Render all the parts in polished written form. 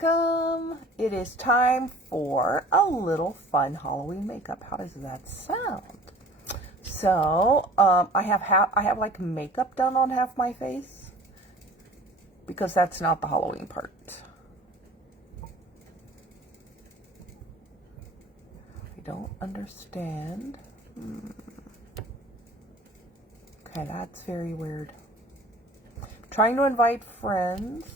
welcome. It is time for a little fun Halloween makeup. How does that sound? So, I have like makeup done on half my face because that's not the Halloween part. I don't understand. Okay, that's very weird. Trying to invite friends.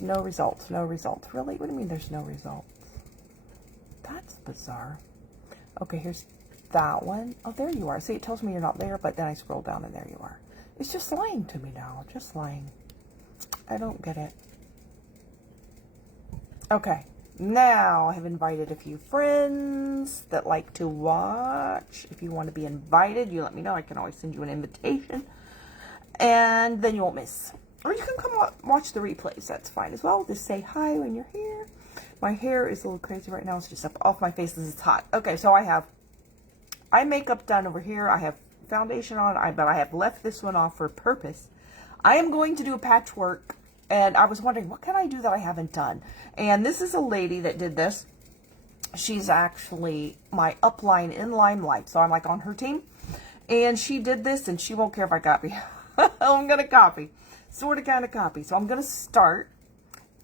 No results, no results. Really? What do you mean there's no results? That's bizarre. Okay, here's that one. Oh, there you are. See, it tells me you're not there, but then I scroll down and there you are. It's just lying to me now. Just lying. I don't get it. Okay. Now, I have invited a few friends that like to watch. If you want to be invited, you let me know. I can always send you an invitation. And then you won't miss. Or you can come watch the replays. That's fine as well. Just say hi when you're here. My hair is a little crazy right now. It's just up off my face because it's hot. Okay, so I have eye makeup done over here. I have foundation on, but I have left this one off for purpose. I am going to do a patchwork. And I was wondering, what can I do that I haven't done? And this is a lady that did this. She's actually my upline in Limelight. So I'm like on her team. And she did this, and she won't care if I copy. I'm going to copy. Sort of, kind of copy. So I'm going to start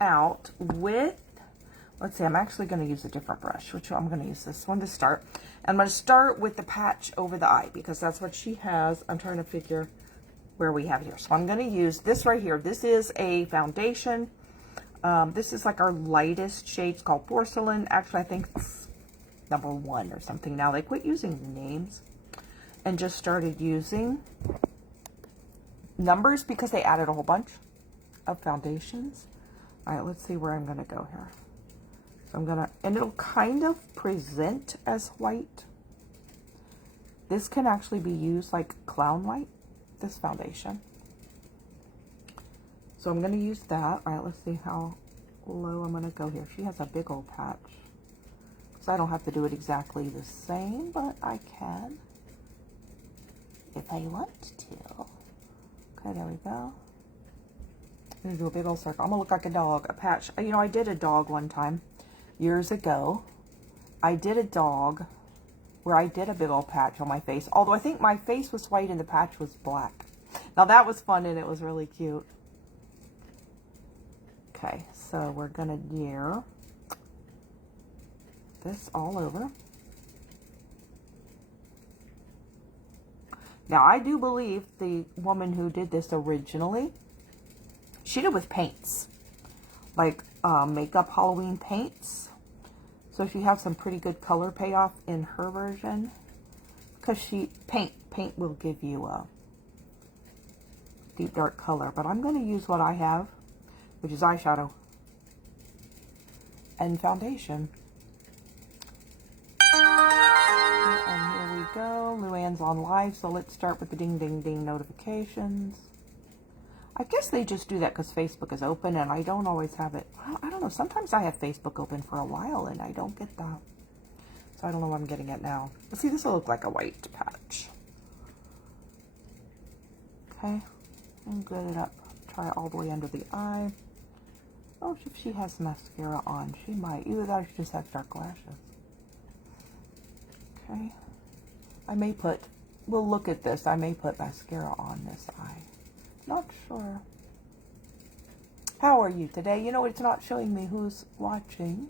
out with, let's see, I'm actually going to use a different brush. Which I'm going to use this one to start. I'm going to start with the patch over the eye because that's what she has. I'm trying to figure where we have it here. So I'm going to use this right here. This is a foundation. This is like our lightest shade. It's called Porcelain. Actually, I think it's #1 or something now. They quit using names and just started using numbers because they added a whole bunch of foundations. All right, let's see where I'm going to go here. So I'm going to, and it'll kind of present as white. This can actually be used like clown white. This foundation. So I'm going to use that. All right, let's see how low I'm going to go here. She has a big old patch. So I don't have to do it exactly the same, but I can if I want to. Okay, there we go. I'm going to do a big old circle. I'm going to look like a dog, a patch. You know, I did a dog one time years ago. I did a dog where I did a big old patch on my face. Although I think my face was white and the patch was black. Now that was fun and it was really cute. Okay, so we're going to do this all over. Now I do believe the woman who did this originally, she did with paints. Like makeup Halloween paints. So she has some pretty good color payoff in her version. Because paint will give you a deep dark color. But I'm going to use what I have, which is eyeshadow and foundation. And here we go. Luann's on live, so let's start with the ding ding ding notifications. I guess they just do that because Facebook is open and I don't always have it. Well, I don't know. Sometimes I have Facebook open for a while and I don't get that. So I don't know what I'm getting at now. Let's see, this will look like a white patch. Okay. And get it up. Try it all the way under the eye. Oh, if she has mascara on, she might. Either that or she just has dark lashes. Okay. I may put, we'll look at this. I may put mascara on this eye. Not sure. How are you today? You know, it's not showing me who's watching.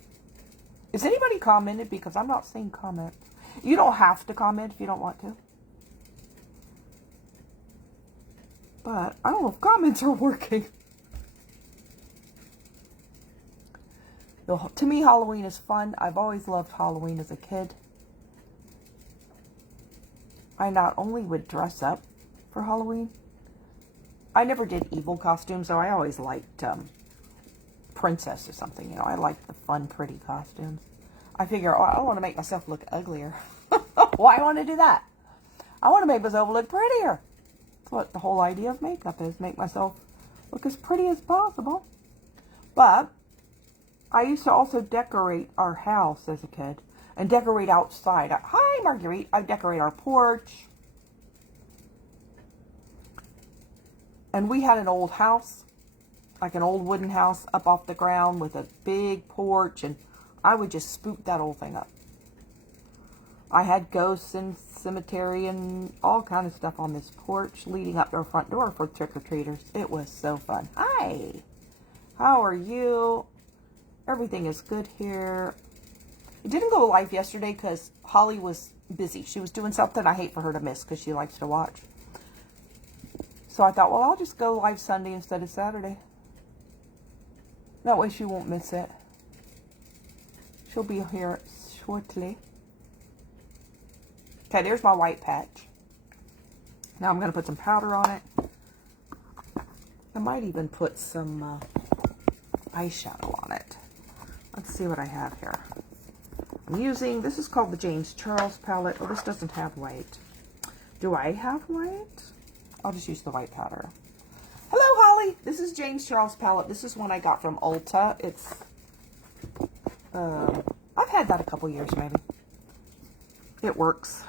Is anybody commented? Because I'm not seeing comments. You don't have to comment if you don't want to. But I don't know if comments are working. To me, Halloween is fun. I've always loved Halloween as a kid. I not only would dress up for Halloween, I never did evil costumes, so I always liked princess or something. You know, I liked the fun, pretty costumes. I figure, oh, I don't want to make myself look uglier. Why I want to do that? I want to make myself look prettier. That's what the whole idea of makeup is, make myself look as pretty as possible. But I used to also decorate our house as a kid and decorate outside. Hi, Marguerite. I decorate our porch. And we had an old house. like an old wooden house up off the ground with a big porch, and I would just spook that whole thing up. I had ghosts and cemetery and all kind of stuff on this porch leading up to our front door for trick-or-treaters. It was so fun. Hi! How are you? Everything is good here. It didn't go live yesterday because Holly was busy. She was doing something I hate for her to miss because she likes to watch. So I thought, well, I'll just go live Sunday instead of Saturday. That way she won't miss it. She'll be here shortly. Okay, there's my white patch. Now I'm going to put some powder on it. I might even put some eyeshadow on it. Let's see what I have here. I'm using, this is called the James Charles palette. Oh, this doesn't have white. Do I have white? I'll just use the white powder. Hello, Holly. This is James Charles palette. This is one I got from Ulta. It's, I've had that a couple years maybe. It works.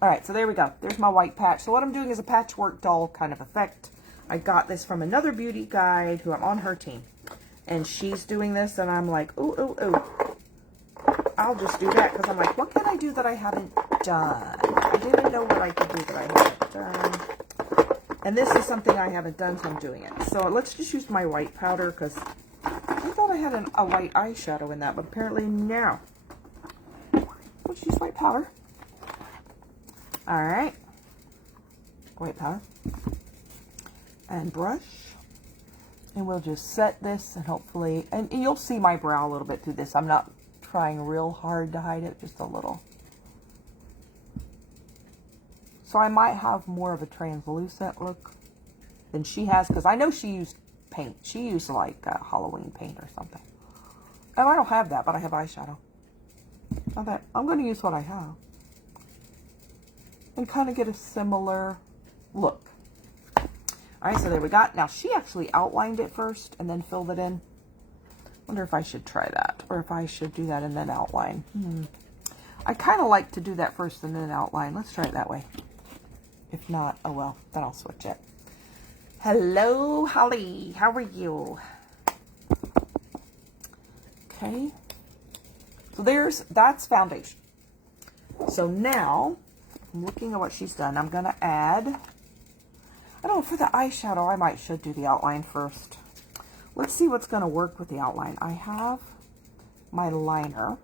All right, so there we go. There's my white patch. So what I'm doing is a patchwork doll kind of effect. I got this from another beauty guide who I'm on her team. And she's doing this, and I'm like, ooh, ooh, ooh. I'll just do that, because I'm like, what can I do that I haven't done? I didn't know what I could do that I haven't done. And this is something I haven't done, so I'm doing it. So let's just use my white powder, because I thought I had a white eyeshadow in that, but apparently no. Let's use white powder. All right. White powder. And brush. And we'll just set this and hopefully, and you'll see my brow a little bit through this. I'm not trying real hard to hide it, just a little. So I might have more of a translucent look than she has, because I know she used paint. She used like Halloween paint or something. And I don't have that, but I have eyeshadow. Okay, I'm going to use what I have. And kind of get a similar look. All right, so there we got. Now, she actually outlined it first and then filled it in. Wonder if I should try that, or if I should do that and then outline. I kind of like to do that first and then outline. Let's try it that way. If not, oh well, then I'll switch it. Hello, Holly. How are you? Okay. So that's foundation. So now, I'm looking at what she's done. I'm going to add, I don't know, for the eyeshadow, I should do the outline first. Let's see what's going to work with the outline. I have my liner.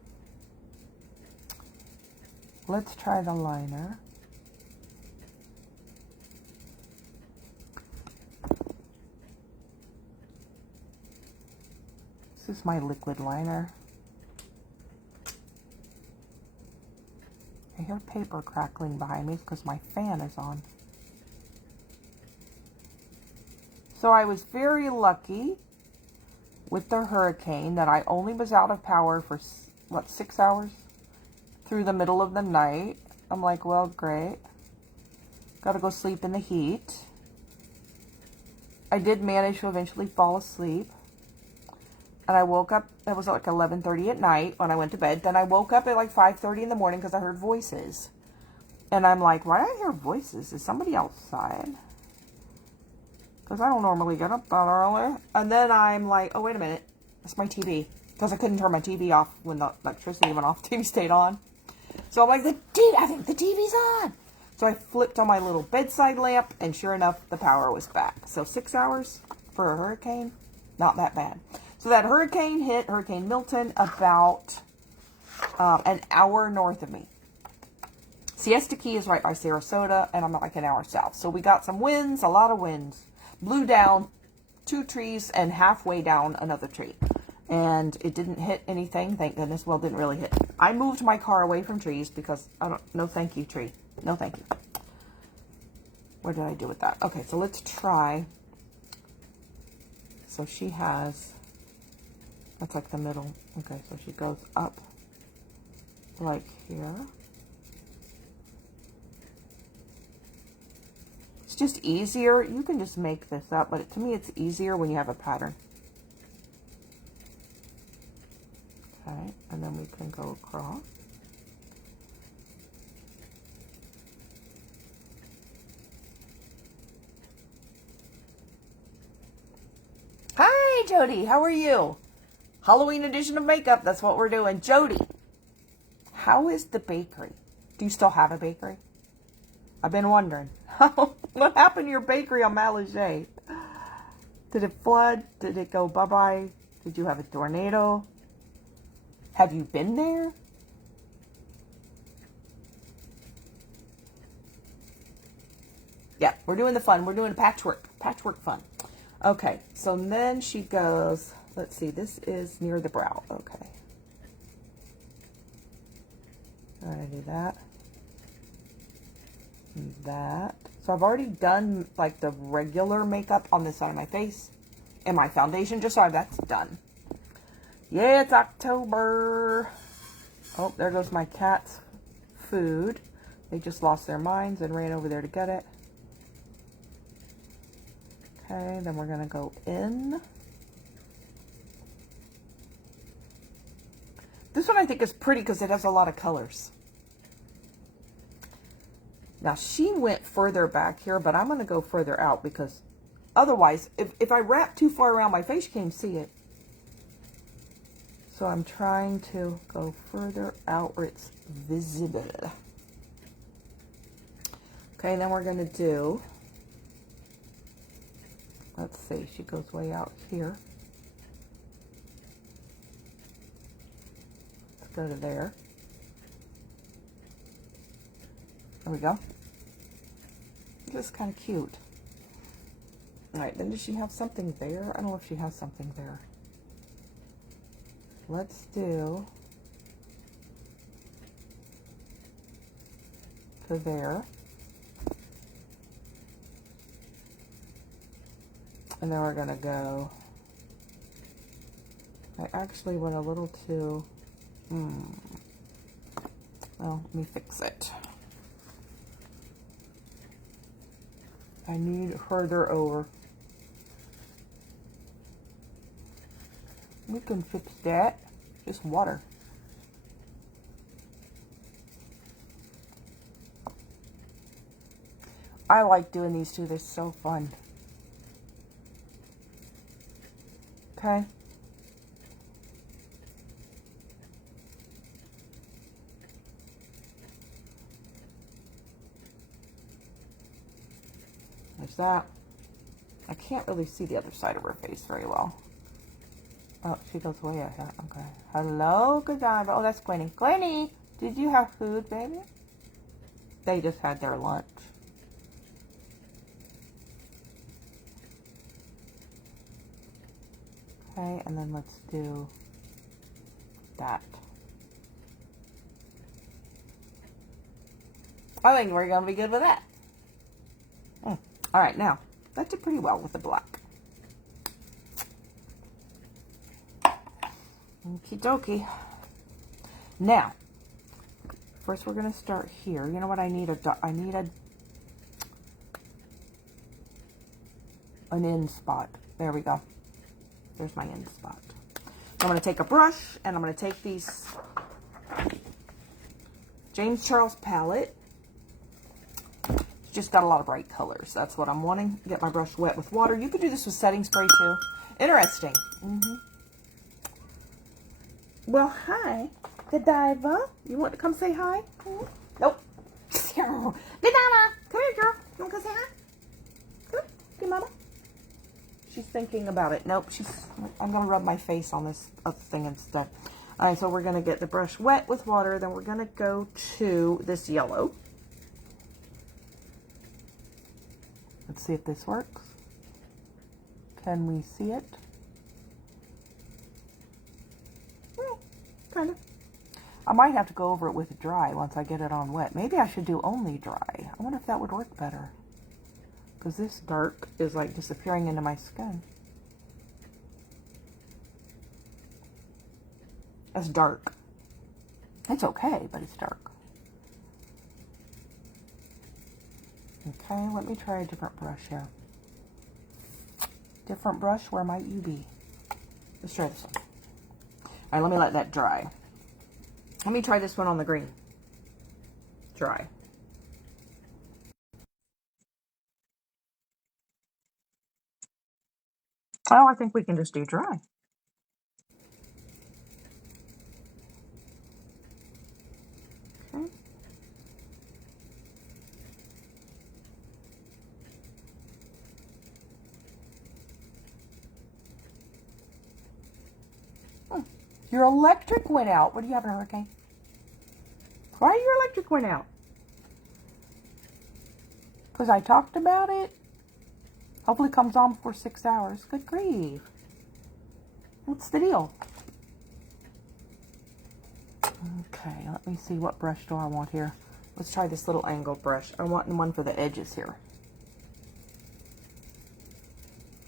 Let's try the liner. This is my liquid liner. I hear paper crackling behind me because my fan is on. So I was very lucky with the hurricane that I only was out of power for, what, 6 hours? Through the middle of the night. I'm like, well, great. Gotta go sleep in the heat. I did manage to eventually fall asleep. And I woke up, it was like 11:30 at night when I went to bed. Then I woke up at like 5:30 in the morning because I heard voices. And I'm like, why do I hear voices? Is somebody outside? Because I don't normally get up that early. And then I'm like, oh, wait a minute. That's my TV. Because I couldn't turn my TV off when the electricity went off. The TV stayed on. So I'm like, I think the TV's on. So I flipped on my little bedside lamp. And sure enough, the power was back. So 6 hours for a hurricane, not that bad. So that hurricane hit, Hurricane Milton, about an hour north of me. Siesta Key is right by Sarasota, and I'm like an hour south. So we got some winds, a lot of winds. Blew down 2 trees and halfway down another tree. And it didn't hit anything, thank goodness. Well, it didn't really hit. I moved my car away from trees because no thank you, tree. No thank you. What did I do with that? Okay, so let's try. So she has, that's like the middle. Okay, so she goes up like here. It's just easier. You can just make this up, but to me it's easier when you have a pattern. Okay, and then we can go across. Hi, Jody. How are you? Halloween edition of makeup. That's what we're doing. Jody, how is the bakery? Do you still have a bakery? I've been wondering. What happened to your bakery on Malaysia? Did it flood? Did it go bye-bye? Did you have a tornado? Have you been there? Yeah, we're doing the fun. We're doing a patchwork fun. Okay, so then she goes, let's see, this is near the brow. Okay. I'm gonna do that. And that. So I've already done like the regular makeup on this side of my face. And my foundation, just so that's done. Yeah, it's October. Oh, there goes my cat's food. They just lost their minds and ran over there to get it. Okay, then we're gonna go in. This one I think is pretty because it has a lot of colors. Now she went further back here, but I'm gonna go further out because otherwise, if I wrap too far around my face, you can't see it. So I'm trying to go further out where it's visible. Okay, then we're gonna do, let's see, she goes way out here. Let's go to there. There we go. This is kind of cute. All right, then does she have something there? I don't know if she has something there. Let's do to there. And then we're gonna go, I actually went a little too, well, let me fix it. I need further over. We can fix that. Just water. I like doing these two. They're so fun. Okay. There's that. I can't really see the other side of her face very well. Oh, she goes way ahead. Okay. Hello, Godiva. Oh, that's Glennie. Glennie, did you have food, baby? They just had their lunch. Okay, and then let's do that. I think we're going to be good with that. All right, now, that did pretty well with the black. Okie dokie. Now, first we're going to start here. You know what I need? I need an end spot. There we go. There's my end spot. I'm going to take a brush and I'm going to take these James Charles palette. It's just got a lot of bright colors. That's what I'm wanting. Get my brush wet with water. You could do this with setting spray too. Interesting. Well, hi, Godiva. You want to come say hi? Nope. Godiva, come here, girl. You want to come say hi? Come here, mama. She's thinking about it. Nope, I'm going to rub my face on this other thing instead. All right, so we're going to get the brush wet with water. Then we're going to go to this yellow. Let's see if this works. Can we see it? Kind of. I might have to go over it with dry once I get it on wet. Maybe I should do only dry. I wonder if that would work better. Because this dark is like disappearing into my skin. It's dark. It's okay, but it's dark. Okay, let me try a different brush here. Different brush, where might you be? Let's try this one. All right, let me let that dry. Let me try this one on the green. Dry. Oh, I think we can just do dry. Okay. Your electric went out. What do you have, a hurricane? Why your electric went out? Because I talked about it. Hopefully it comes on for 6 hours. Good grief. What's the deal? Okay, let me see, what brush do I want here. Let's try this little angle brush. I want one for the edges here.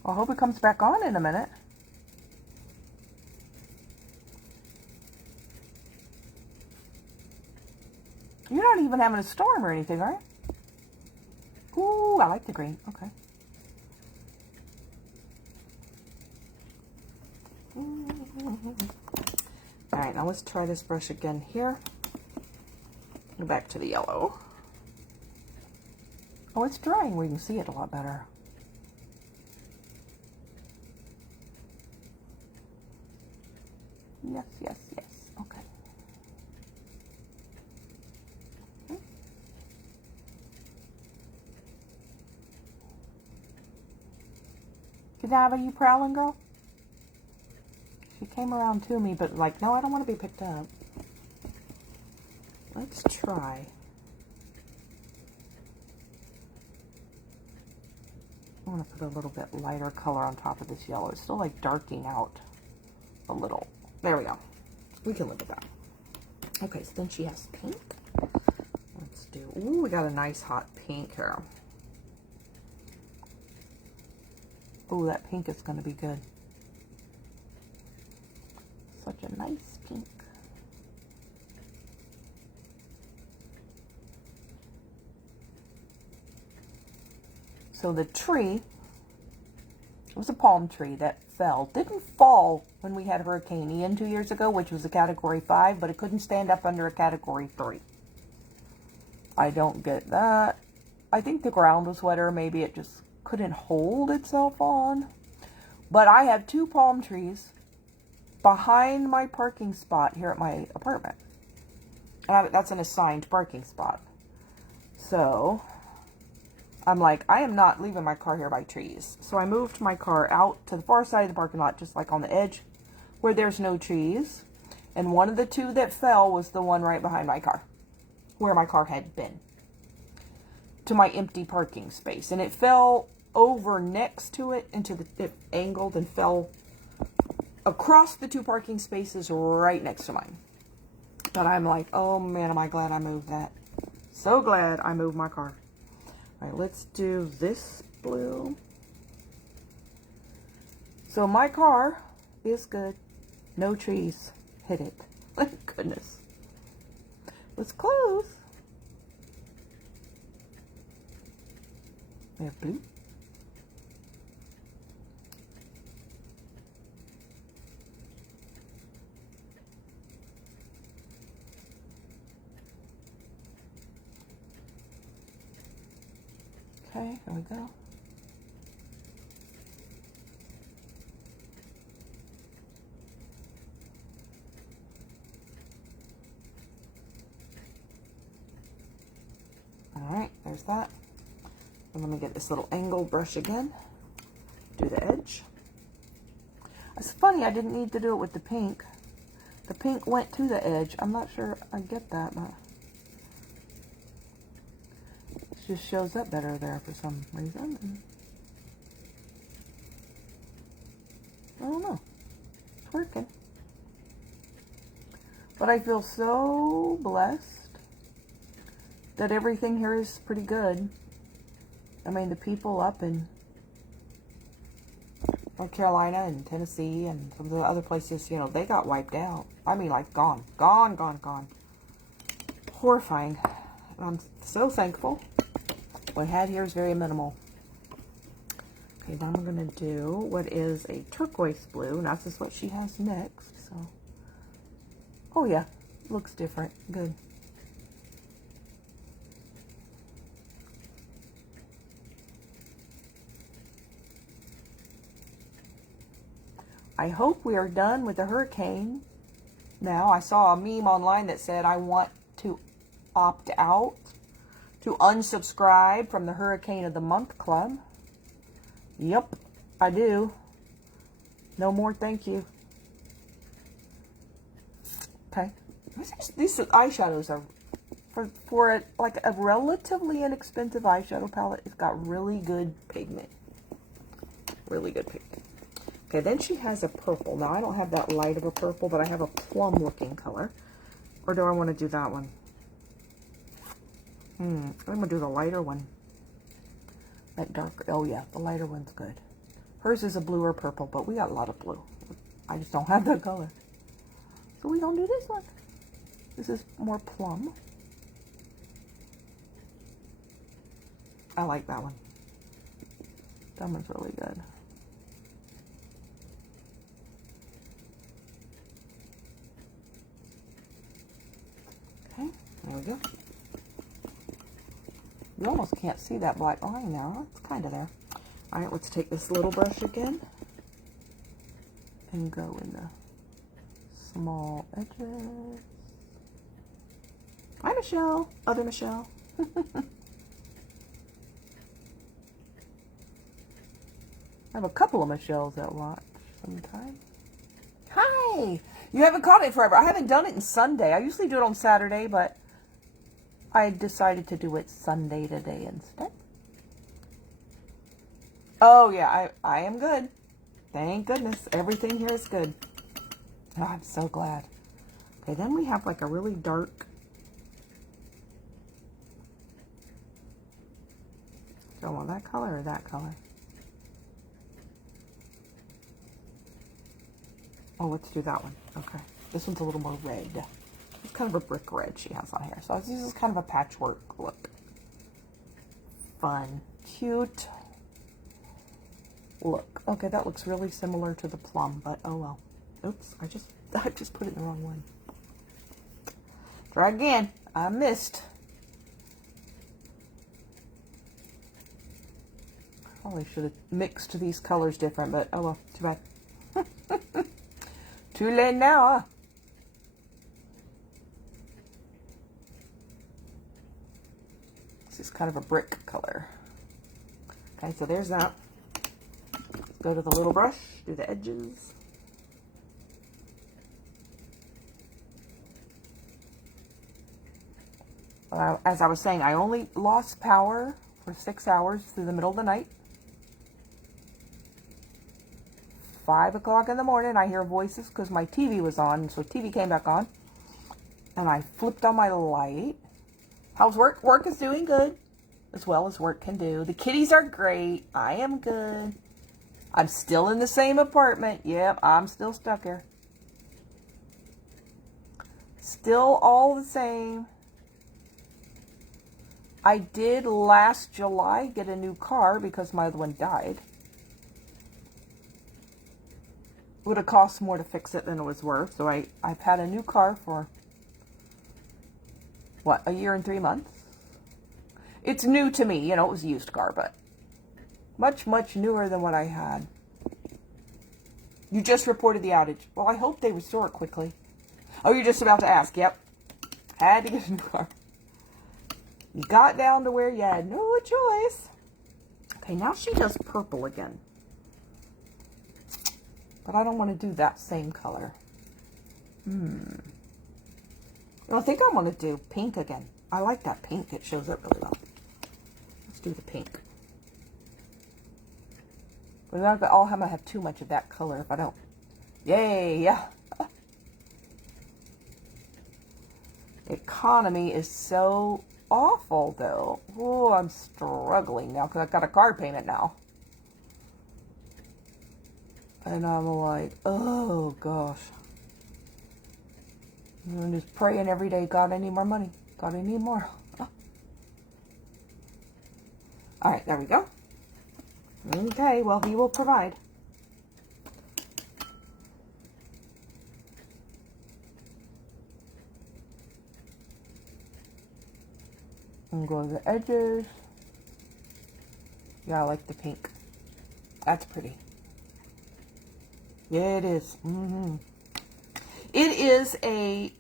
Well, I hope it comes back on in a minute. You're not even having a storm or anything, are you? Ooh, I like the green. Okay. Alright, now let's try this brush again here. Go back to the yellow. Oh, it's drying. We can see it a lot better. Yes, yes, yes. Okay. Godiva, you prowling, girl? She came around to me, but like, no, I don't want to be picked up. Let's try. I want to put a little bit lighter color on top of this yellow. It's still like darking out a little. There we go. We can live with that. Okay, so then she has pink. Let's do, ooh, we got a nice hot pink here. Ooh, that pink is going to be good. Such a nice pink. So the tree, it was a palm tree that fell. Didn't fall when we had Hurricane Ian 2 years ago, which was a Category 5, but it couldn't stand up under a Category 3. I don't get that. I think the ground was wetter. Maybe it just couldn't hold itself on. But I have 2 palm trees behind my parking spot here at my apartment. And that's an assigned parking spot. So I'm like, I am not leaving my car here by trees. So I moved my car out to the far side of the parking lot, just like on the edge where there's no trees. And one of the 2 that fell was the one right behind my car, where my car had been, to my empty parking space. And it fell over next to it it angled and fell across the 2 parking spaces right next to mine. But I'm like, oh man, am I glad I moved that. So glad I moved my car. All right, let's do this blue. So my car is good. No trees hit it. Thank goodness. Let's close. We have blue. Okay, here we go. Alright, there's that. I'm going to get this little angle brush again. Do the edge. It's funny, I didn't need to do it with the pink. The pink went to the edge. I'm not sure I get that, but it just shows up better there for some reason. I don't know. It's working. But I feel so blessed that everything here is pretty good. I mean, the people up in North Carolina and Tennessee and some of the other places, you know, they got wiped out. I mean, like, gone. Gone, gone, gone. Horrifying. I'm so thankful. What I had here is very minimal. Okay, now I'm going to do what is a turquoise blue. Now, this is what she has next, so. Oh, yeah. Looks different. Good. I hope we are done with the hurricane. Now, I saw a meme online that said I want to opt out, to unsubscribe from the Hurricane of the Month Club. Yep, I do. No more, thank you. Okay. These eyeshadows are, for like a relatively inexpensive eyeshadow palette, it's got really good pigment. Really good pigment. Okay, then she has a purple. Now, I don't have that light of a purple, but I have a plum-looking color. Or do I want to do that one? I'm going to do the lighter one. That darker. Oh, yeah, the lighter one's good. Hers is a blue or purple, but we got a lot of blue. I just don't have that color. So we don't do this one. This is more plum. I like that one. That one's really good. Okay, there we go. You almost can't see that black line now. It's kind of there. All right, let's take this little brush again and go in the small edges. Hi, Michelle. Other Michelle. I have a couple of Michelles that watch sometimes. Hi! You haven't caught it forever. I haven't done it in Sunday. I usually do it on Saturday, but I decided to do it Sunday today instead. Oh, yeah, I am good. Thank goodness. Everything here is good. Oh, I'm so glad. Okay, then we have like a really dark. Do I want that color or that color? Oh, let's do that one. Okay. This one's a little more red. It's kind of a brick red she has on here. So this is kind of a patchwork look. Fun. Cute. Look. Okay, that looks really similar to the plum, but oh well. Oops, I just put it in the wrong one. Try again. I missed. Probably should have mixed these colors different, but oh well, too bad. Too late now, huh? This is kind of a brick color. Okay, so there's that. Let's go to the little brush, do the edges. As I was saying, I only lost power for 6 hours through the middle of the night. 5 o'clock in the morning, I hear voices because my TV was on, so TV came back on. And I flipped on my light. How's work? Work is doing good, as well as work can do. The kitties are great. I am good. I'm still in the same apartment. Yep, I'm still stuck here. Still all the same. I did last July get a new car because my other one died. Would have cost more to fix it than it was worth. So I've had a new car for, what, a year and 3 months? It's new to me. You know, it was a used car, but much, much newer than what I had. You just reported the outage. Well, I hope they restore it quickly. Oh, you're just about to ask. Yep. Had to get a new car. You got down to where you had no choice. Okay, now she does purple again. But I don't want to do that same color. I think I want to do pink again. I like that pink. It shows up really well. Let's do the pink. But I'm going to have too much of that color if I don't. Yay, yeah. Economy is so awful, though. Oh, I'm struggling now because I've got a car payment now. And I'm like, oh, gosh. I'm just praying every day, God, I need more money. God, I need more. Oh. All right, there we go. Okay, well, he will provide. And go to the edges. Yeah, I like the pink. That's pretty. Yeah, it is. It is a,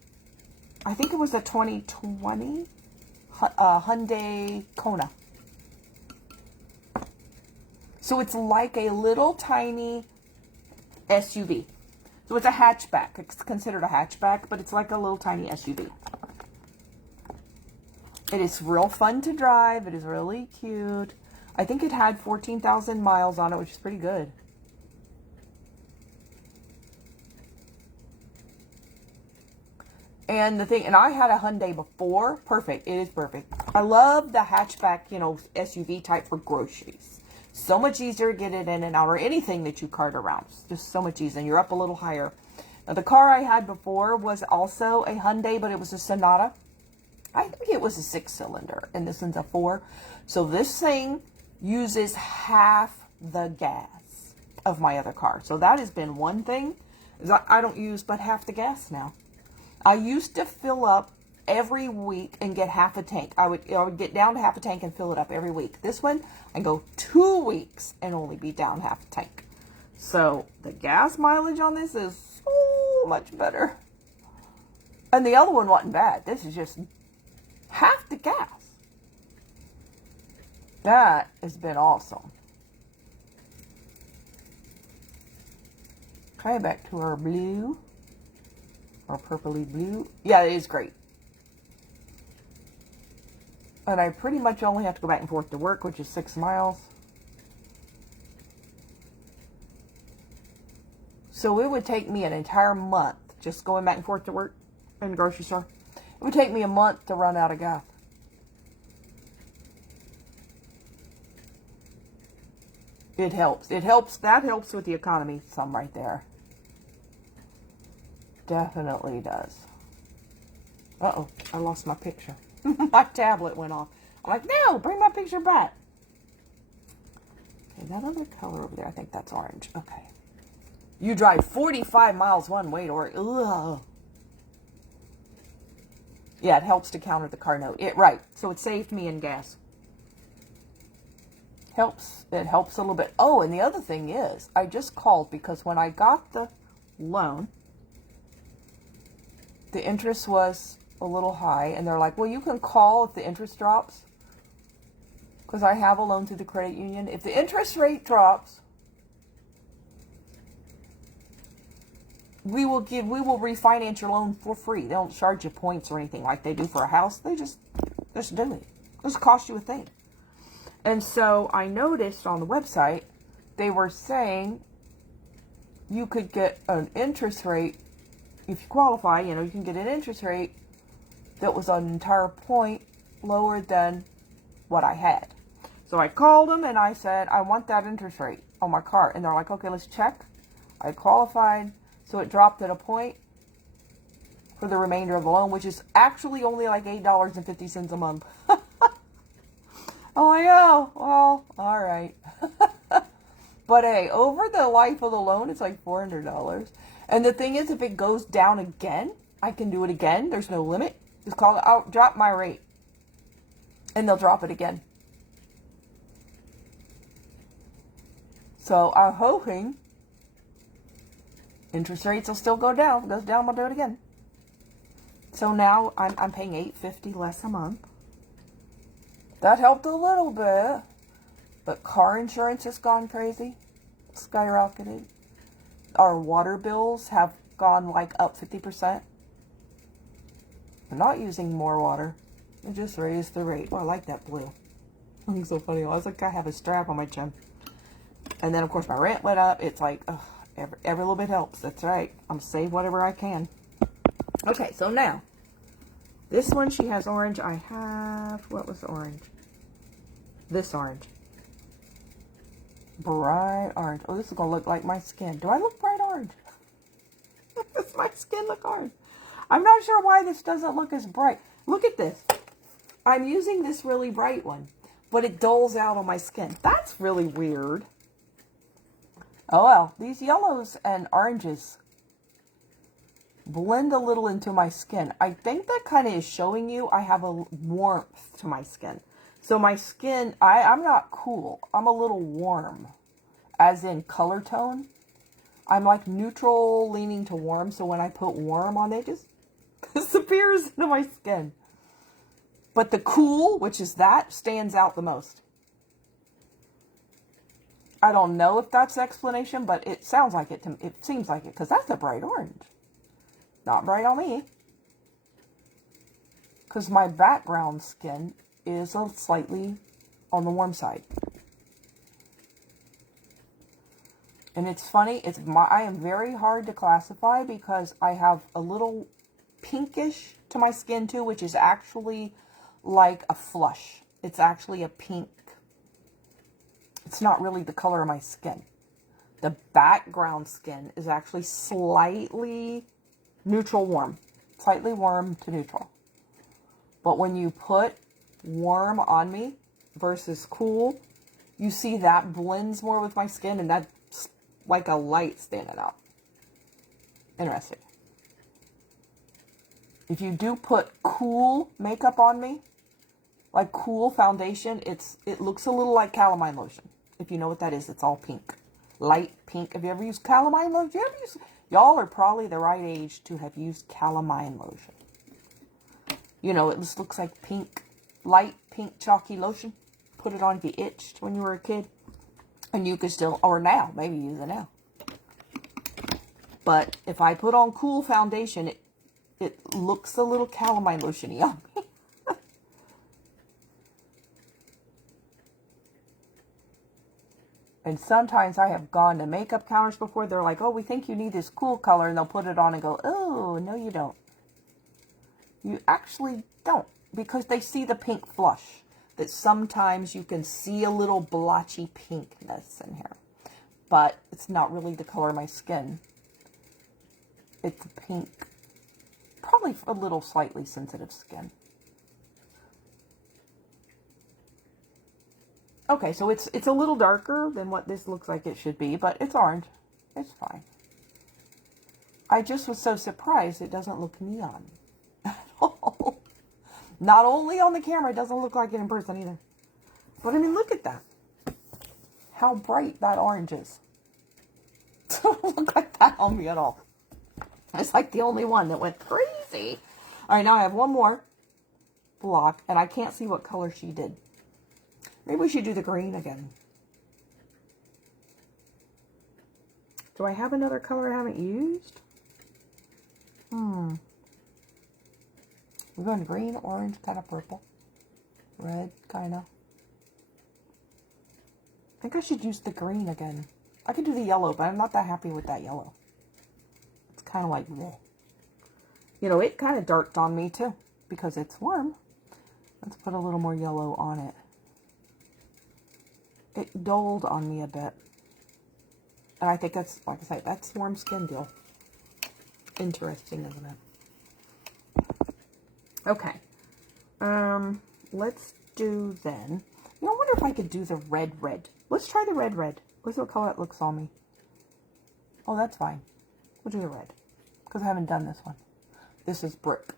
I think it was a 2020 Hyundai Kona. So it's like a little tiny SUV. So it's a hatchback. It's considered a hatchback, but it's like a little tiny SUV. It is real fun to drive. It is really cute. I think it had 14,000 miles on it, which is pretty good. And the thing, and I had a Hyundai before. Perfect. It is perfect. I love the hatchback, you know, SUV type for groceries. So much easier to get it in and out, or anything that you cart around. It's just so much easier. And you're up a little higher. Now, the car I had before was also a Hyundai, but it was a Sonata. I think it was a 6-cylinder, and this one's a 4. So this thing uses half the gas of my other car. So that has been one thing, is I don't use but half the gas now. I used to fill up every week and get half a tank. I would get down to half a tank and fill it up every week. This one, I go 2 weeks and only be down half a tank. So the gas mileage on this is so much better. And the other one wasn't bad. This is just half the gas. That has been awesome. Okay, back to our blue. Or purpley blue. Yeah, it is great. And I pretty much only have to go back and forth to work, which is 6 miles. So it would take me an entire month just going back and forth to work in the grocery store. It would take me a month to run out of gas. It helps. It helps. That helps with the economy some right there. Definitely does. Uh-oh. I lost my picture. My tablet went off. I'm like, no, bring my picture back. Okay, that other color over there, I think that's orange. Okay. You drive 45 miles one way to work. Ugh. Yeah, it helps to counter the car note. Right. So it saved me in gas. It helps a little bit. Oh, and the other thing is, I just called because when I got the loan, the interest was a little high, and they're like, well, you can call if the interest drops, because I have a loan through the credit union. If the interest rate drops, we will refinance your loan for free. They don't charge you points or anything like they do for a house. They just do it. It doesn't cost you a thing. And so I noticed on the website, they were saying you could get an interest rate, if you qualify, you know, you can get an interest rate that was an entire point lower than what I had. So I called them and I said, I want that interest rate on my car. And they're like, okay, let's check. I qualified. So it dropped at a point for the remainder of the loan, which is actually only like $8.50 a month. Oh, I know. Well, all right. But hey, over the life of the loan, it's like $400. And the thing is, if it goes down again, I can do it again. There's no limit. Just call it, I'll drop my rate. And they'll drop it again. So I'm hoping interest rates will still go down. If it goes down, I'll do it again. So now I'm paying $8.50 less a month. That helped a little bit. But car insurance has gone crazy. Skyrocketed. Our water bills have gone like up 50%. I'm not using more water. I just raised the rate. Oh, I like that blue. I'm so funny. I was like, I have a strap on my chin. And then, of course, my rent went up. It's like, ugh, every little bit helps. That's right. I'm save whatever I can. Okay, so now, this one, she has orange. I have, what was the orange? This orange. Bright orange. Oh, this is going to look like my skin. Do I look bright orange? Does my skin look orange? I'm not sure why this doesn't look as bright. Look at this. I'm using this really bright one, but it dulls out on my skin. That's really weird. Oh well, these yellows and oranges blend a little into my skin. I think that kind of is showing you I have a warmth to my skin. So my skin, I'm not cool. I'm a little warm, as in color tone. I'm like neutral leaning to warm, so when I put warm on, it just disappears into my skin. But the cool, which is that, stands out the most. I don't know if that's the explanation, but it sounds like it. It seems like it, because that's a bright orange. Not bright on me. Because my background skin is a slightly on the warm side. And it's funny, I am very hard to classify because I have a little pinkish to my skin too, which is actually like a flush. It's actually a pink. It's not really the color of my skin. The background skin is actually slightly neutral warm. Slightly warm to neutral. But when you put warm on me versus cool, you see that blends more with my skin, and that's like a light standing out. Interesting. If you do put cool makeup on me, like cool foundation, it looks a little like calamine lotion. If you know what that is, it's all pink. Light pink. Have you ever used calamine lotion? Y'all are probably the right age to have used calamine lotion. You know, it just looks like pink, light pink chalky lotion. Put it on if you itched when you were a kid. And you could still, or now, maybe use it now. But if I put on cool foundation, it looks a little calamine lotion-y on me. And sometimes I have gone to makeup counters before. They're like, oh, we think you need this cool color. And they'll put it on and go, oh, no, you don't. You actually don't. Because they see the pink flush. That sometimes you can see a little blotchy pinkness in here. But it's not really the color of my skin. It's pink. Probably a little slightly sensitive skin. Okay, so it's a little darker than what this looks like it should be, but it's orange. It's fine. I just was so surprised it doesn't look neon at all. Not only on the camera, it doesn't look like it in person either. But I mean, look at that. How bright that orange is. It doesn't look like that on me at all. It's like the only one that went crazy. All right, now I have one more block, and I can't see what color she did. Maybe we should do the green again. Do I have another color I haven't used? We're going green, orange, kind of purple. Red, kind of. I think I should use the green again. I could do the yellow, but I'm not that happy with that yellow. It's kind of like, bleh. You know, it kind of darked on me too, because it's warm. Let's put a little more yellow on it. It dulled on me a bit. And I think that's, like I say, that's warm skin deal. Interesting, isn't it? Okay. Let's do then. You know, I wonder if I could do the red. Let's try the red. Let's see what color it looks on me. Oh, that's fine. We'll do the red. Because I haven't done this one. This is brick.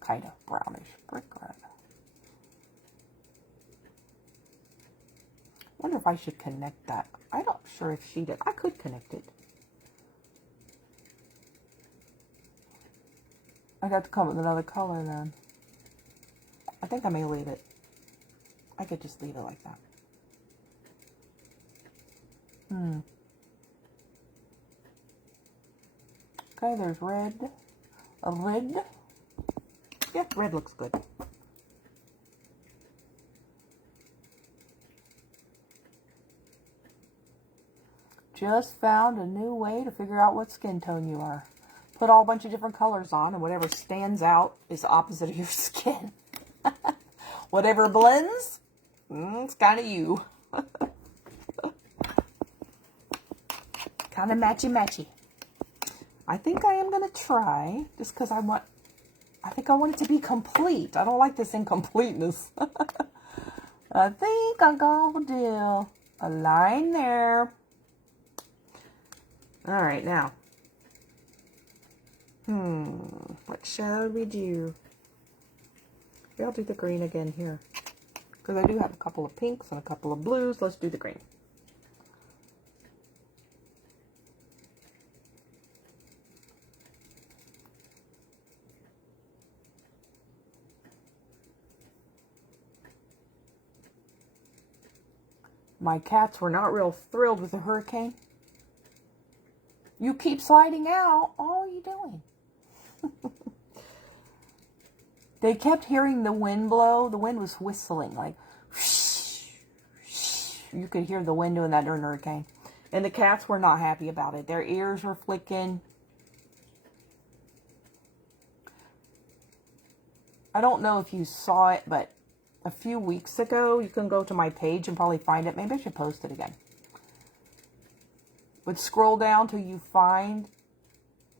Kind of brownish brick red. I wonder if I should connect that. I'm not sure if she did. I could connect it. I got to come up with another color then. I think I may leave it. I could just leave it like that. Okay, there's red. A red. Yeah, red looks good. Just found a new way to figure out what skin tone you are. Put all a bunch of different colors on, and whatever stands out is the opposite of your skin. Whatever blends, it's kind of you. Kind of matchy-matchy. I think I am going to try, just because I think I want it to be complete. I don't like this incompleteness. I think I'm going to do a line there. All right, now. What shall we do? Maybe I'll do the green again here. Because I do have a couple of pinks and a couple of blues. Let's do the green. My cats were not real thrilled with the hurricane. You keep sliding out. Oh, what are you doing? They kept hearing the wind blow. The wind was whistling like whoosh, whoosh. You could hear the wind doing that during the hurricane. And the cats were not happy about it. Their ears were flicking. I don't know if you saw it, but a few weeks ago, you can go to my page and probably find it. Maybe I should post it again. But scroll down till you find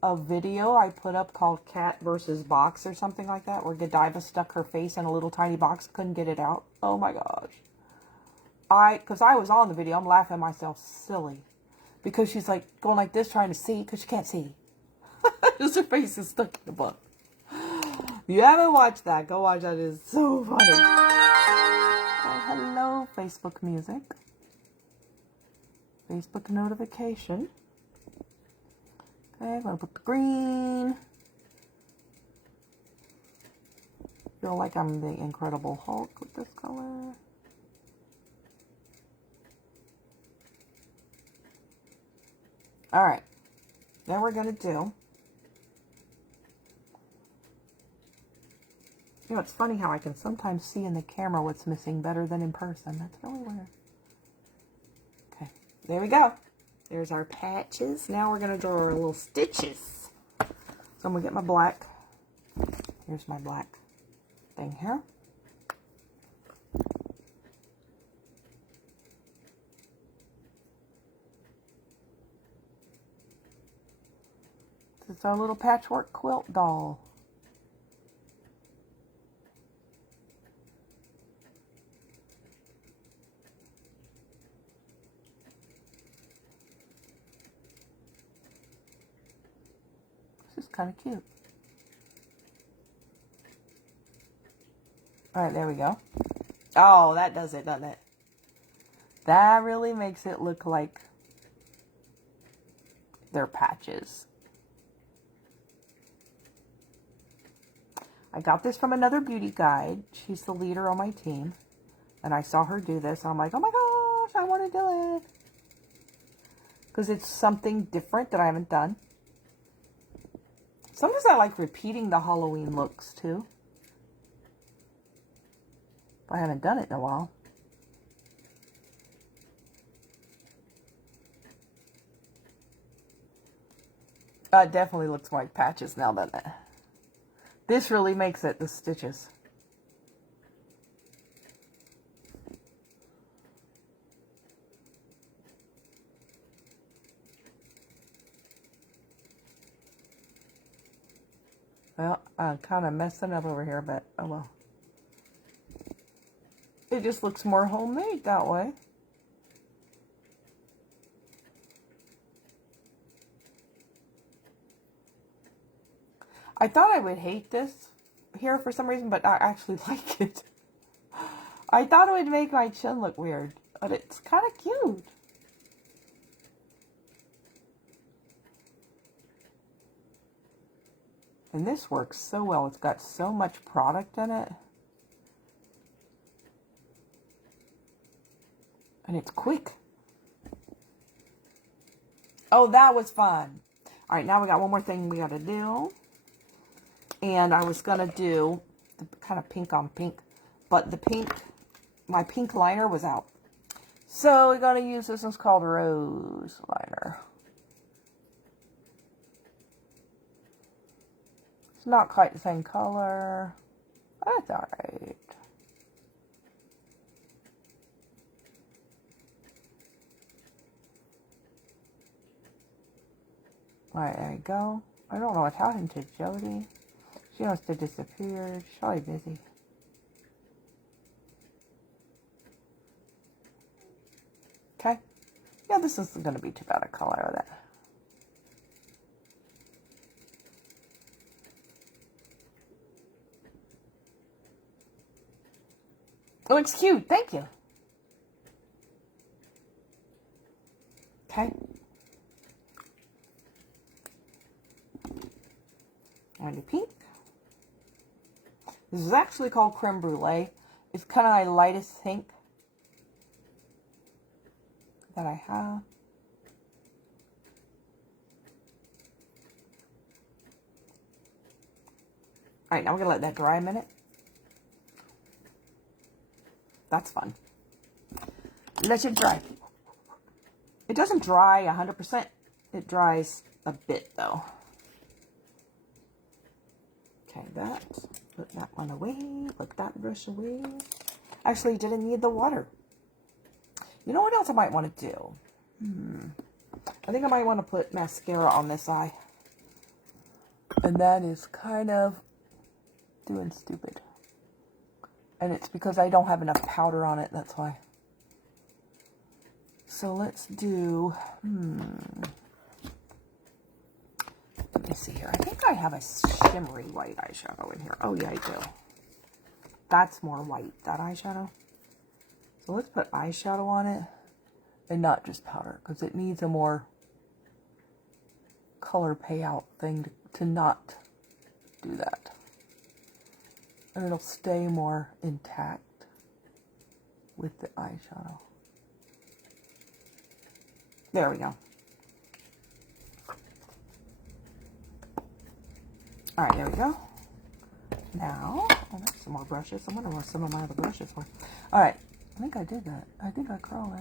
a video I put up called Cat versus Box or something like that, where Godiva stuck her face in a little tiny box, couldn't get it out. Oh my gosh. Because I was on the video, I'm laughing myself silly. Because she's like going like this, trying to see, because she can't see. Just her face is stuck in the book. If you haven't watched that, go watch that. It is so funny. Oh, hello, Facebook music. Facebook notification. Okay, I'm going to put the green. Feel like I'm the Incredible Hulk with this color. Alright. Then we're going to do... You know, it's funny how I can sometimes see in the camera what's missing better than in person. That's really weird. Okay, there we go. There's our patches. Now we're going to draw our little stitches. So I'm going to get my black. Here's my black thing here. This is our little patchwork quilt doll. This is kind of cute. Alright, there we go. Oh, that does it, doesn't it? That really makes it look like they're patches. I got this from another beauty guide. She's the leader on my team. And I saw her do this. And I'm like, oh my gosh, I want to do it. Because it's something different that I haven't done. Sometimes I like repeating the Halloween looks too. I haven't done it in a while. It definitely looks like patches now, doesn't it? This really makes it the stitches. Well, I'm kind of messing up over here, but oh well. It just looks more homemade that way. I thought I would hate this here for some reason, but I actually like it. I thought it would make my chin look weird, but it's kind of cute. And this works so well. It's got so much product in it. And it's quick. Oh, that was fun. All right, now we got one more thing we got to do. And I was going to do the kind of pink on pink. But the pink, my pink liner was out. So we're going to use this one's called Rose Liner. It's not quite the same color. That's alright. Alright, there you go. I don't know what's happened to Jody. She must have disappeared. She's probably busy. Okay. Yeah, this isn't going to be too bad a color with it. It looks cute. Thank you. Okay. And the pink. This is actually called Creme Brulee. It's kind of my lightest pink. that I have. All right, now we're gonna let that dry a minute. That's fun. Let it dry. It doesn't dry 100%. It dries a bit though. Okay, put that one away. Put that brush away. Actually, didn't need the water. You know what else I might want to do? I think I might want to put mascara on this eye. And that is kind of doing stupid. And it's because I don't have enough powder on it, that's why. So let's do, let me see here. I think I have a shimmery white eyeshadow in here. Oh yeah, I do. That's more white, that eyeshadow. So let's put eyeshadow on it and not just powder, because it needs a more color payout thing to not do that. And it'll stay more intact with the eyeshadow. There we go. All right, there we go. Now, oh, there's some more brushes. I wonder where some of my other brushes were. All right, I think I did that. I think I curled it.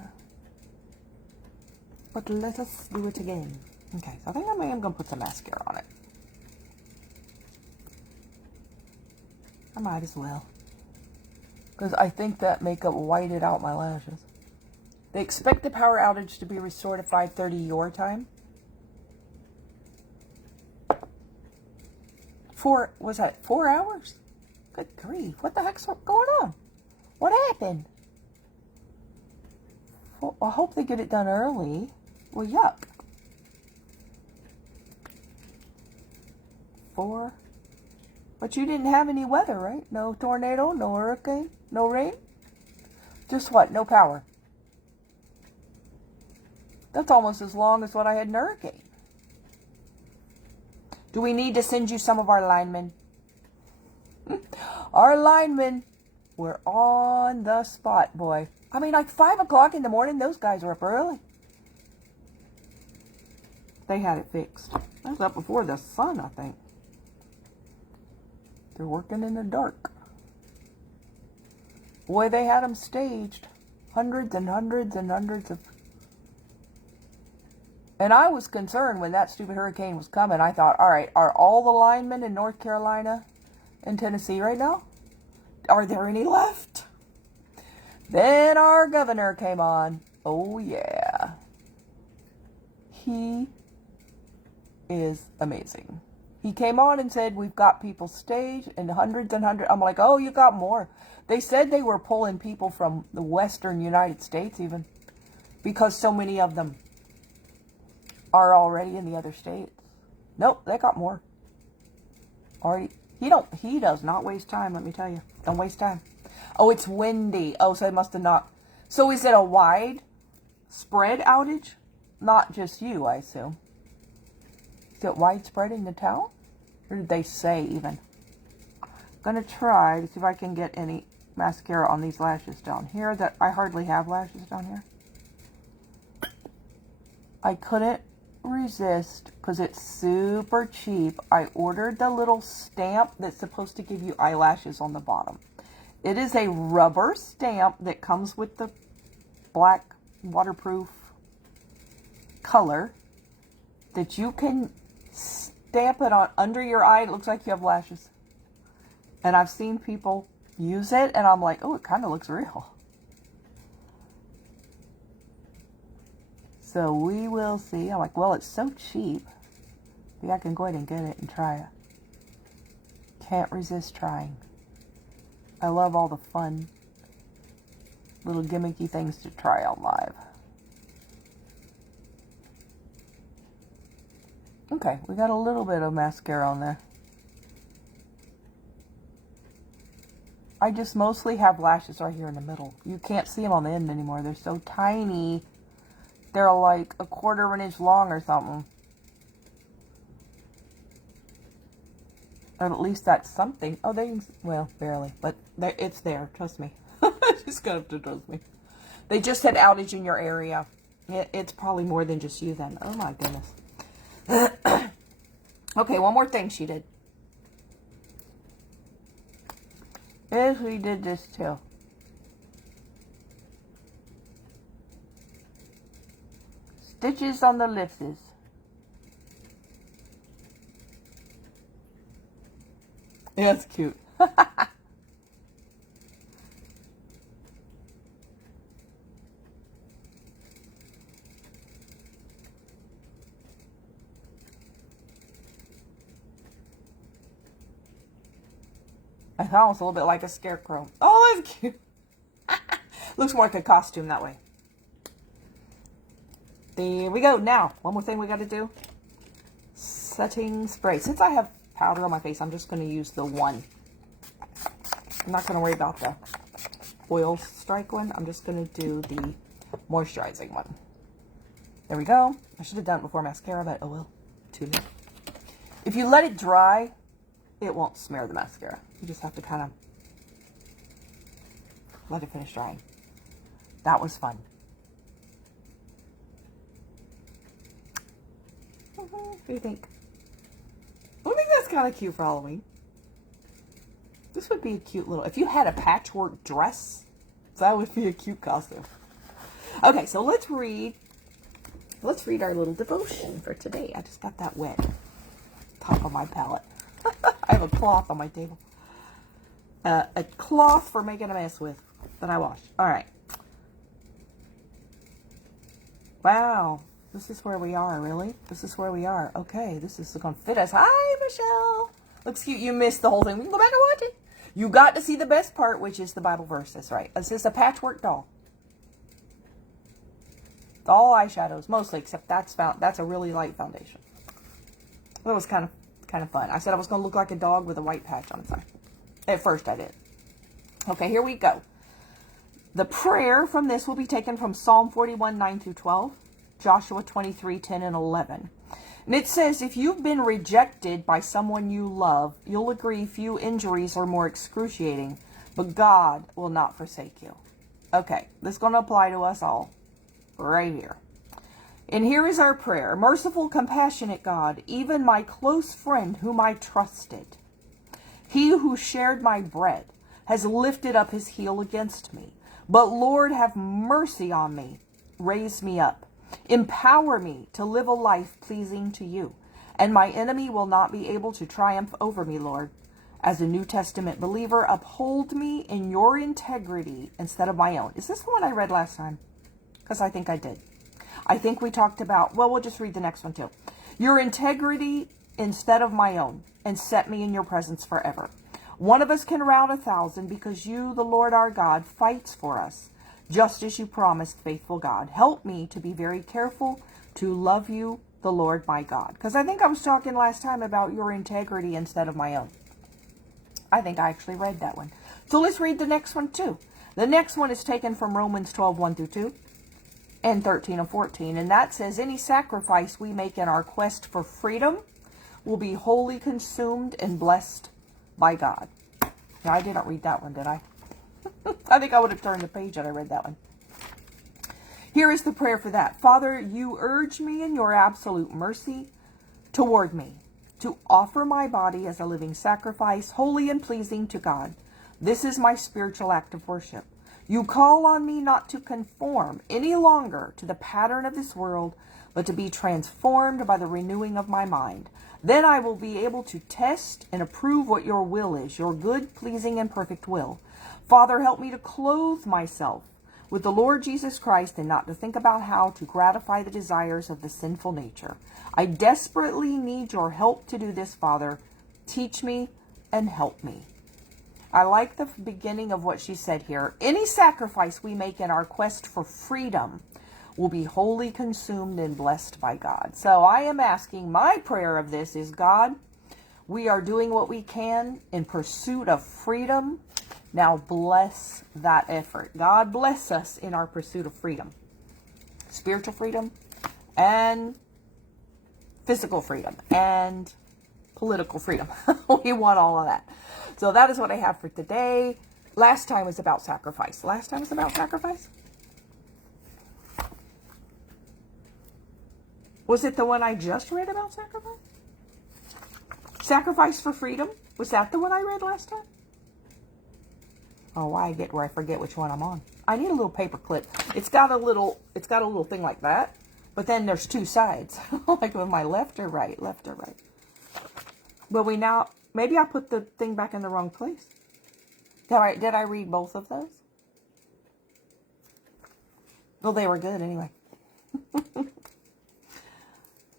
But let us do it again. Okay, so I think I am going to put some mascara on it. I might as well. Because I think that makeup whited out my lashes. They expect the power outage to be restored at 5:30 your time. Was that 4 hours? Good grief. What the heck's going on? What happened? Well, I hope they get it done early. Well, yuck. 4. But you didn't have any weather, right? No tornado, no hurricane, no rain? Just what? No power. That's almost as long as what I had in a hurricane. Do we need to send you some of our linemen? Our linemen were on the spot, boy. I mean, like 5 o'clock in the morning, those guys were up early. They had it fixed. That was up before the sun, I think. They're working in the dark. Boy, they had them staged. Hundreds and hundreds and hundreds of... And I was concerned when that stupid hurricane was coming. I thought, all right, are all the linemen in North Carolina and Tennessee right now? Are there any left? Then our governor came on. Oh, yeah. He is amazing. He came on and said, we've got people staged and hundreds and hundreds. I'm like, oh, you got more. They said they were pulling people from the western United States even because so many of them are already in the other states. Nope, they got more. Already. He does not waste time, let me tell you. Don't waste time. Oh, it's windy. Oh, so they must have not. So is it a wide spread outage? Not just you, I assume. Is it widespread in the town? Or did they say even? I'm gonna try to see if I can get any mascara on these lashes down here. That I hardly have lashes down here. I couldn't resist because it's super cheap. I ordered the little stamp that's supposed to give you eyelashes on the bottom. It is a rubber stamp that comes with the black waterproof color that you can stamp it on under your eye. It looks like you have lashes. And I've seen people use it and I'm like, oh, it kind of looks real. So we will see. I'm like, well, it's so cheap. Maybe I can go ahead and get it and try it. Can't resist trying. I love all the fun little gimmicky things to try out live. Okay, we got a little bit of mascara on there. I just mostly have lashes right here in the middle. You can't see them on the end anymore. They're so tiny. They're like 1/4 of an inch long or something. Or at least that's something. Oh, well, barely. But it's there. Trust me. Just gonna have to trust me. They just said outage in your area. It's probably more than just you then. Oh my goodness. Okay, one more thing she did. Yes, we did this too. Stitches on the lips. Yeah, it's cute. I thought it was a little bit like a scarecrow. Oh, that's cute. Looks more like a costume that way. There we go. Now, one more thing we got to do. Setting spray. Since I have powder on my face, I'm just going to use the one. I'm not going to worry about the oil strike one. I'm just going to do the moisturizing one. There we go. I should have done it before mascara, but oh well. Too late. If you let it dry, it won't smear the mascara. You just have to kind of let it finish drying. That was fun. What do you think? I think that's kind of cute for Halloween. This would be a cute little... If you had a patchwork dress, that would be a cute costume. Okay, so let's read our little devotion for today. I just got that wet. Top of my palette. I have a cloth on my table. A cloth for making a mess with that I washed. All right. Wow. This is where we are, really? This is where we are. Okay, this is going to fit us. Hi, Michelle. Looks cute. You missed the whole thing. We can go back and watch it. You got to see the best part, which is the Bible verse. That's right. This is a patchwork doll. It's all eyeshadows, mostly, except that's a really light foundation. That was kind of fun. I said I was going to look like a dog with a white patch on its eye. At first, I did. Okay, here we go. The prayer from this will be taken from Psalm 41, 9 through 12. Joshua 23, 10 and 11. And it says, if you've been rejected by someone you love, you'll agree few injuries are more excruciating, but God will not forsake you. Okay, this is going to apply to us all right here. And here is our prayer. Merciful, compassionate God, even my close friend whom I trusted, he who shared my bread, has lifted up his heel against me. But Lord, have mercy on me. Raise me up. Empower me to live a life pleasing to you, and my enemy will not be able to triumph over me, Lord. As a New Testament believer, uphold me in your integrity instead of my own. Is this the one I read last time? Because I think I did. I think we talked about, well, we'll just read the next one too. Your integrity instead of my own, and set me in your presence forever. One of us can rout 1,000 because you, the Lord our God, fights for us. Just as you promised, faithful God. Help me to be very careful to love you, the Lord my God. Because I think I was talking last time about your integrity instead of my own. I think I actually read that one. So let's read the next one too. The next one is taken from Romans 12, 1 through 2 and 13 and 14. And that says, any sacrifice we make in our quest for freedom will be wholly consumed and blessed by God. Now, I didn't read that one, did I? I think I would have turned the page had I read that one. Here is the prayer for that. Father, you urge me in your absolute mercy toward me to offer my body as a living sacrifice, holy and pleasing to God. This is my spiritual act of worship. You call on me not to conform any longer to the pattern of this world, but to be transformed by the renewing of my mind. Then I will be able to test and approve what your will is, your good, pleasing, and perfect will. Father, help me to clothe myself with the Lord Jesus Christ and not to think about how to gratify the desires of the sinful nature. I desperately need your help to do this, Father. Teach me and help me. I like the beginning of what she said here. Any sacrifice we make in our quest for freedom will be wholly consumed and blessed by God. So I am asking, my prayer of this is, God, we are doing what we can in pursuit of freedom. Now bless that effort. God bless us in our pursuit of freedom. Spiritual freedom and physical freedom and political freedom. We want all of that. So that is what I have for today. Last time was about sacrifice. Last time was about sacrifice? Was it the one I just read about sacrifice? Sacrifice for freedom? Was that the one I read last time? Oh, I get where I forget which one I'm on. I need a little paper clip. It's got a little thing like that, but then there's two sides. Like with my left or right. Well, maybe I put the thing back in the wrong place. Did I read both of those? Well, they were good anyway.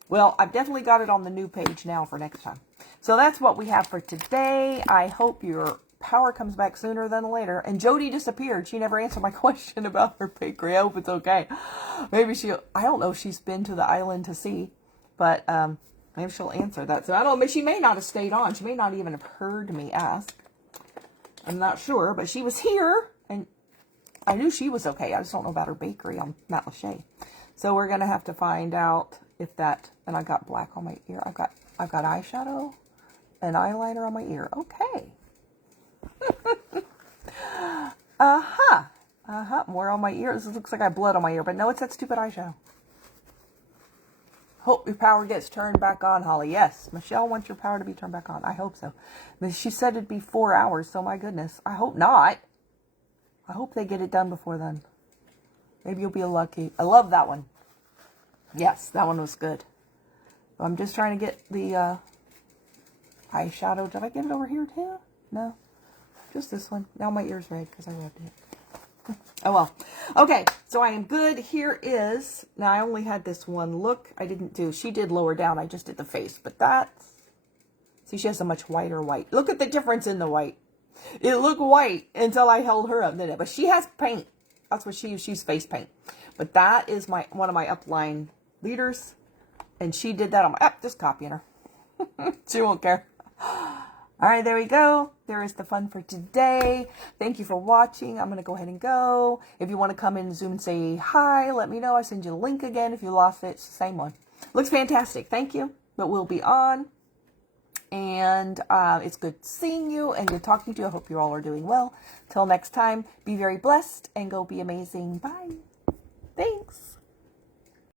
Well, I've definitely got it on the new page now for next time. So that's what we have for today. I hope your power comes back sooner than later. And Jody disappeared. She never answered my question about her bakery. I hope it's okay. Maybe I don't know if she's been to the island to see, but maybe she'll answer that. So I don't know. She may not have stayed on. She may not even have heard me ask. I'm not sure, but she was here, and I knew she was okay. I just don't know about her bakery on Mount Lachey. So we're going to have to find out if that, and I got black on my ear. I've got eyeshadow and eyeliner on my ear. Okay. More on my ear. This looks like I have blood on my ear, but no, it's that stupid eyeshadow. Hope your power gets turned back on, Holly. Yes, Michelle wants your power to be turned back on. I hope so. She said it'd be 4 hours, so my goodness. I hope not. I hope they get it done before then. Maybe you'll be lucky. I love that one. Yes, that one was good. I'm just trying to get the eyeshadow. Did I get it over here too? No. Just this one. Now my ear's red because I rubbed it. Oh well. Okay, so I am good. Here is, now I only had this one look. She did lower down. I just did the face. But see, she has a much whiter white. Look at the difference in the white. It looked white until I held her up, didn't it? But she has paint. That's what she used. She's face paint. But that is one of my upline leaders. And she did that on my, just copying her. She won't care. All right, there we go. There is the fun for today. Thank you for watching. I'm going to go ahead and go. If you want to come in Zoom and say hi, let me know. I send you the link again. If you lost it, it's the same one. Looks fantastic. Thank you. But we'll be on. And it's good seeing you and good talking to you. I hope you all are doing well. Till next time, be very blessed and go be amazing. Bye. Thanks.